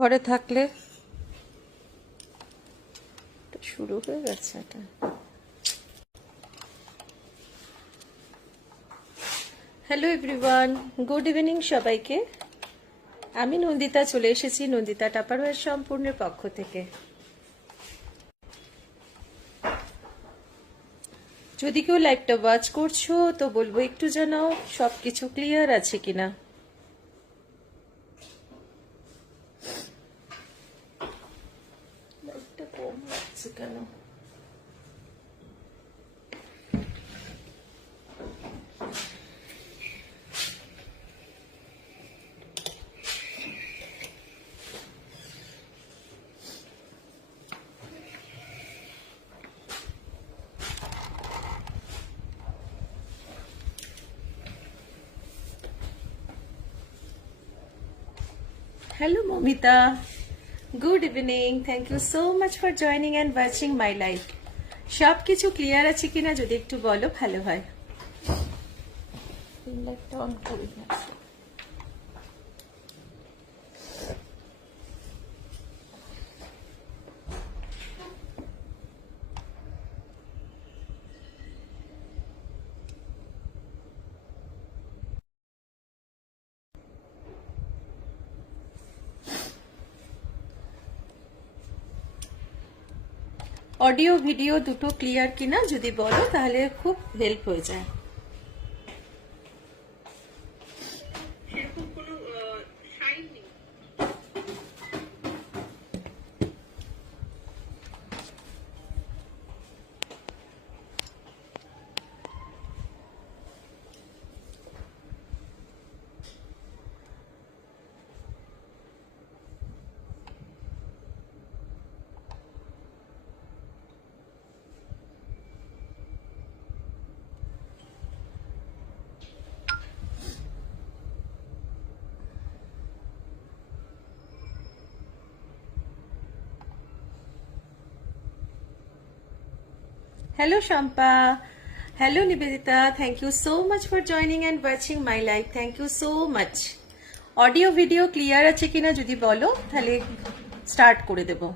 ঘরে থাকলে শুরু হয়ে গেছে এটা। হ্যালো এভরিওয়ান, গুড ইভিনিং সবাইকে। আমি নন্দিতা চলে এসেছি নন্দিতা টাপারওয়্যার সম্পূর্ণের পক্ষ থেকে। যদি কেউ লাইভটা ওয়াচ করছো তো বলবো একটু জানাও সবকিছু ক্লিয়ার আছে কিনা। লাইভটা কম লাগছে কেন? Hello Momita, good evening. Thank you so much for joining and watching my live. সব কিছু ক্লিয়ার আছে কিনা যদি একটু বলো ভালো হয়। লাইটটা অন করি না। অডিও ভিডিও দুটো ক্লিয়ার কিনা যদি বলো তাহলে খুব হেল্প হয়ে যায়। Hello Shampa, hello Nivedita, thank you so much for joining and watching my live. Thank you so much. Audio video clear আছে কিনা যদি বলো তাহলে স্টার্ট করে দেবো।